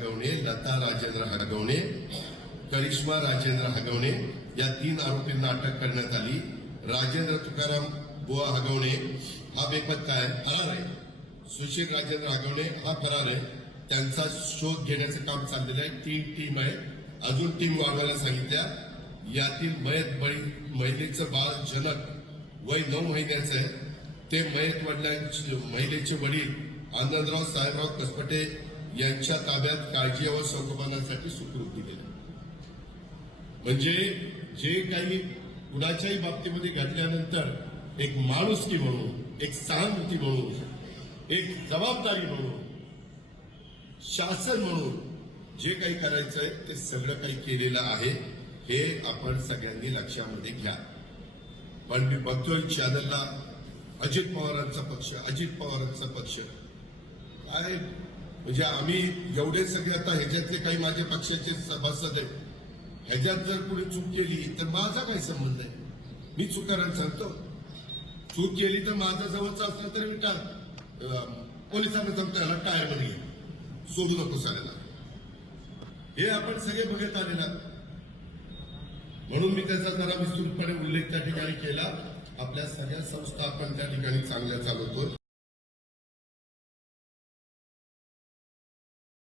हगवणे, लता राजेंद्र हगवणे, करिश्मा राजेंद्र हगवणे या 3 आरोपींना अटक करण्यात आली। राजेंद्र तुकाराम बुवा हगवणे हा बेपत्ता आहे, फरार आहे। सुशील राजेंद्र हगवणे हा फरार आहे। त्यांचा शोध घेण्याचं काम चाललेलं आहे। टीम आहे, अजून टीम वाढवायला सांगितल्या। यातील महिलेचं बाळ जनक वय 9 महिन्याचं आहे। ते महिलेचे वडील आनंदराव साहेबराव कसपटे यांच्या ताब्यात काळजी व संगोपनासाठी सुपूर्द केले। म्हणजे जे काही कुणाच्याही बाबतीमध्ये घडल्यानंतर एक माणुसकी म्हणून, एक सहानुभूती म्हणून, एक जबाबदारी म्हणून, शासन म्हणून जे काही करायचंय ते सगळं काही केलेलं आहे, हे आपण सगळ्यांनी लक्षामध्ये घ्या। पण मी बघतोय चॅनलला अजित पवारांचा पक्ष काय, म्हणजे आम्ही एवढे सगळे आता ह्याच्यातले काही माझ्या पक्षाचे सभासद आहेत, ह्याच्यात जर कुणी चूक केली तर माझा काय संबंध आहे? मी चुकारांना सांगतो, चूक केली तर माझा जवळचा असला तरी मी पोलिसांना सांगतो टायरमध्ये घे, सोडू नको साऱ्याला। हे आपण सगळे बघत आलेला, म्हणून मी त्याचा जरा विस्तृतपणे उल्लेख त्या ठिकाणी केला। आपल्या सगळ्या संस्था आपण त्या ठिकाणी चांगल्या चालवतो।